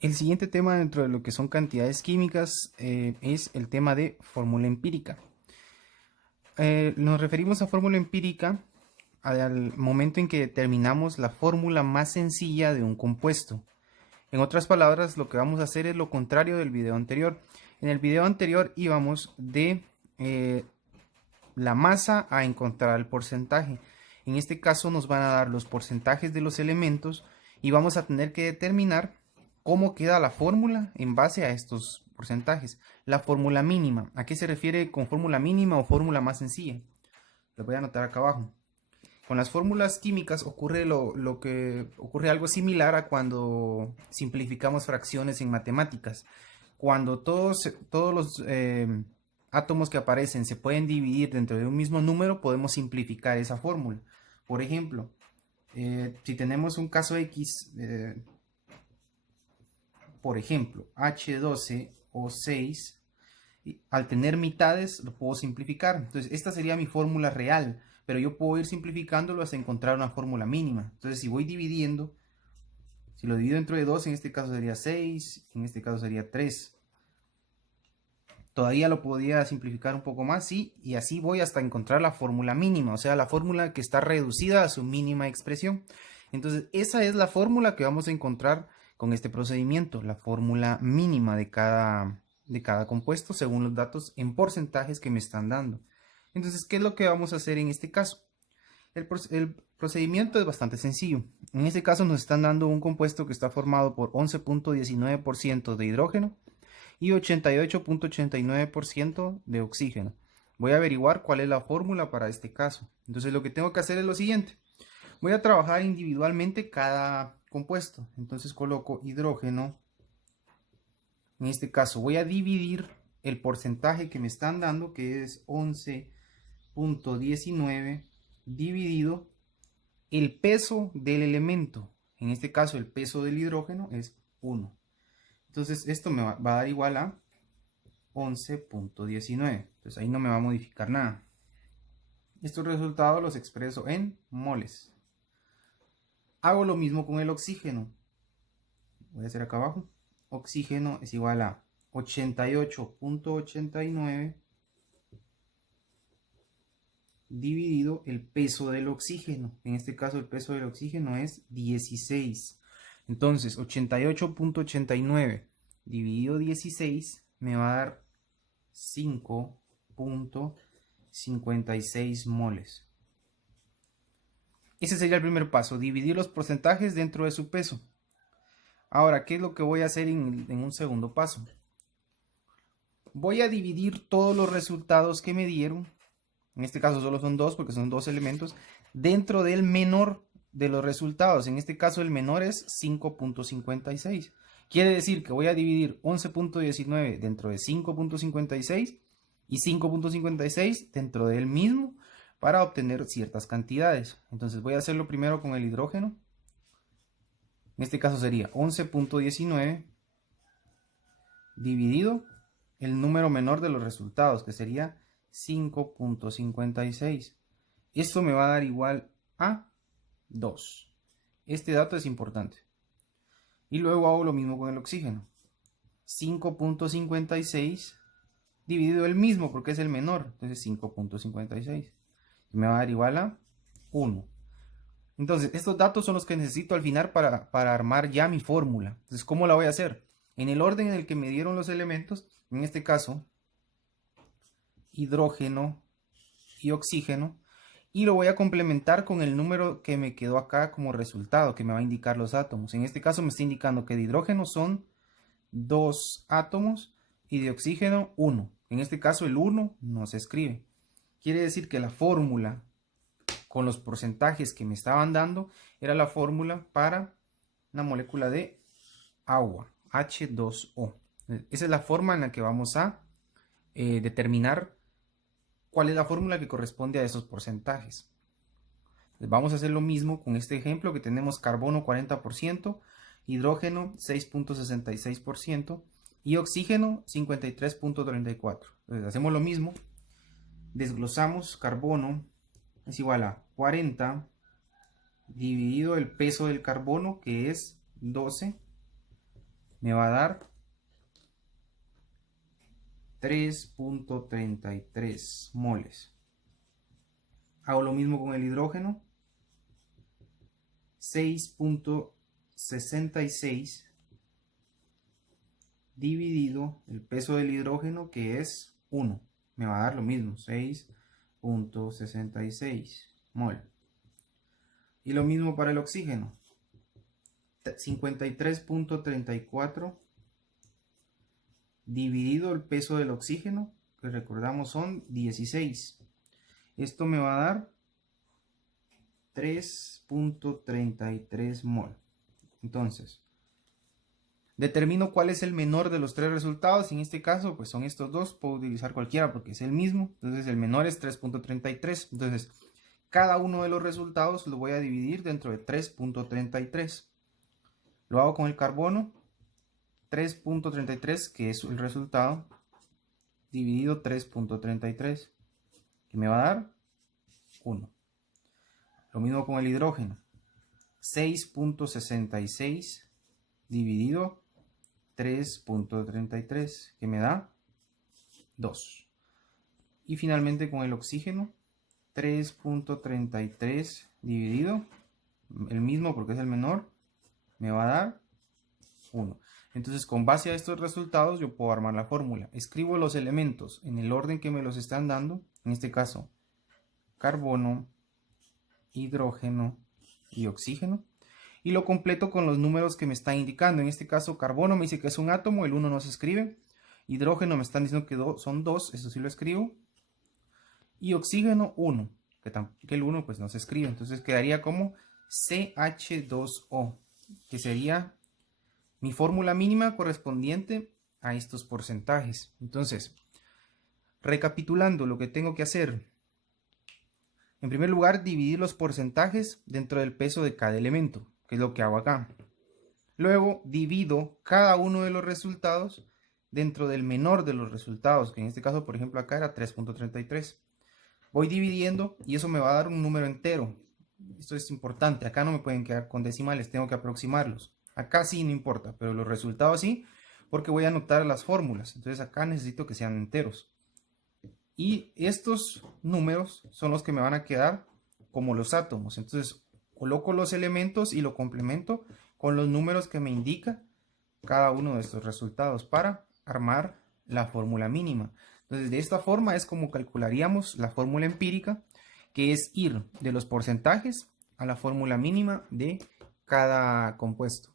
El siguiente tema dentro de lo que son cantidades químicas es el tema de fórmula empírica. Nos referimos a fórmula empírica al momento en que determinamos la fórmula más sencilla de un compuesto. En otras palabras, lo que vamos a hacer es lo contrario del video anterior. En el video anterior íbamos de eh, la masa a encontrar el porcentaje. En este caso nos van a dar los porcentajes de los elementos y vamos a tener que determinar cómo queda la fórmula en base a estos porcentajes. La fórmula mínima. ¿A qué se refiere con fórmula mínima o fórmula más sencilla? Lo voy a anotar acá abajo. Con las fórmulas químicas ocurre lo que ocurre algo similar a cuando simplificamos fracciones en matemáticas. Cuando todos los átomos que aparecen se pueden dividir dentro de un mismo número, podemos simplificar esa fórmula. Por ejemplo, si tenemos un caso X, por ejemplo, H12O6, al tener mitades lo puedo simplificar. Entonces, esta sería mi fórmula real, pero yo puedo ir simplificándolo hasta encontrar una fórmula mínima. Entonces, si voy dividiendo, si lo divido entre 2, en este caso sería 6, en este caso sería 3. Todavía lo podría simplificar un poco más, sí, y así voy hasta encontrar la fórmula mínima, o sea, la fórmula que está reducida a su mínima expresión. Entonces, esa es la fórmula que vamos a encontrar con este procedimiento, la fórmula mínima de cada compuesto según los datos en porcentajes que me están dando. Entonces, ¿qué es lo que vamos a hacer en este caso? El procedimiento es bastante sencillo. En este caso nos están dando un compuesto que está formado por 11.19% de hidrógeno y 88.89% de oxígeno. Voy a averiguar cuál es la fórmula para este caso. Entonces lo que tengo que hacer es lo siguiente. Voy a trabajar individualmente cada compuesto. Entonces coloco hidrógeno. En este caso voy a dividir el porcentaje que me están dando, que es 11.19 dividido el peso del elemento. En este caso el peso del hidrógeno es 1. Entonces esto me va a dar igual a 11.19. Entonces ahí no me va a modificar nada. Estos resultados los expreso en moles. Hago lo mismo con el oxígeno. Voy a hacer acá abajo. Oxígeno es igual a 88.89 dividido el peso del oxígeno. En este caso el peso del oxígeno es 16. Entonces 88.89 dividido 16 me va a dar 5.56 moles. Ese sería el primer paso, dividir los porcentajes dentro de su peso. Ahora, ¿qué es lo que voy a hacer en un segundo paso? Voy a dividir todos los resultados que me dieron, en este caso solo son dos porque son dos elementos, dentro del menor de los resultados. En este caso el menor es 5.56. Quiere decir que voy a dividir 11.19 dentro de 5.56 y 5.56 dentro del mismo para obtener ciertas cantidades. Entonces voy a hacerlo primero con el hidrógeno. En este caso sería 11.19 dividido el número menor de los resultados, que sería 5.56. Esto me va a dar igual a 2. Este dato es importante. Y luego hago lo mismo con el oxígeno. 5.56 dividido el mismo porque es el menor. Entonces 5.56. Me va a dar igual a 1. Entonces, estos datos son los que necesito al final para armar ya mi fórmula. Entonces, ¿cómo la voy a hacer? En el orden en el que me dieron los elementos, en este caso, hidrógeno y oxígeno, y lo voy a complementar con el número que me quedó acá como resultado, que me va a indicar los átomos. En este caso me está indicando que de hidrógeno son 2 átomos y de oxígeno 1. En este caso el 1 no se escribe. Quiere decir que la fórmula con los porcentajes que me estaban dando era la fórmula para una molécula de agua, H2O. Esa es la forma en la que vamos a determinar cuál es la fórmula que corresponde a esos porcentajes. Vamos a hacer lo mismo con este ejemplo que tenemos carbono 40%, hidrógeno 6.66% y oxígeno 53.34. Entonces hacemos lo mismo, desglosamos carbono es igual a 40 dividido el peso del carbono que es 12 me va a dar 3.33 moles. Hago lo mismo con el hidrógeno. 6.66 dividido el peso del hidrógeno, que es 1. Me va a dar lo mismo, 6.66 mol. Y lo mismo para el oxígeno. 53.34 dividido el peso del oxígeno, que recordamos son 16. Esto me va a dar 3.33 mol. Entonces, determino cuál es el menor de los tres resultados. En este caso, pues son estos dos. Puedo utilizar cualquiera porque es el mismo. Entonces, el menor es 3.33. Entonces, cada uno de los resultados lo voy a dividir dentro de 3.33. Lo hago con el carbono. 3.33, que es el resultado, dividido 3.33, que me va a dar 1. Lo mismo con el hidrógeno. 6.66 dividido 3.33, que me da 2. Y finalmente con el oxígeno. 3.33 dividido, el mismo porque es el menor, me va a dar 1. Entonces, con base a estos resultados, yo puedo armar la fórmula. Escribo los elementos en el orden que me los están dando. En este caso, carbono, hidrógeno y oxígeno. Y lo completo con los números que me están indicando. En este caso, carbono me dice que es un átomo, el 1 no se escribe. Hidrógeno me están diciendo que son 2, eso sí lo escribo. Y oxígeno, 1, que el 1 pues no se escribe. Entonces quedaría como CH2O, que sería mi fórmula mínima correspondiente a estos porcentajes. Entonces, recapitulando lo que tengo que hacer. En primer lugar, dividir los porcentajes dentro del peso de cada elemento, que es lo que hago acá. Luego, divido cada uno de los resultados dentro del menor de los resultados, que en este caso, por ejemplo, acá era 3.33. Voy dividiendo y eso me va a dar un número entero. Esto es importante. Acá no me pueden quedar con decimales, tengo que aproximarlos. Acá sí no importa, pero los resultados sí, porque voy a anotar las fórmulas. Entonces acá necesito que sean enteros. Y estos números son los que me van a quedar como los átomos. Entonces coloco los elementos y lo complemento con los números que me indica cada uno de estos resultados para armar la fórmula mínima. Entonces, de esta forma es como calcularíamos la fórmula empírica, que es ir de los porcentajes a la fórmula mínima de cada compuesto.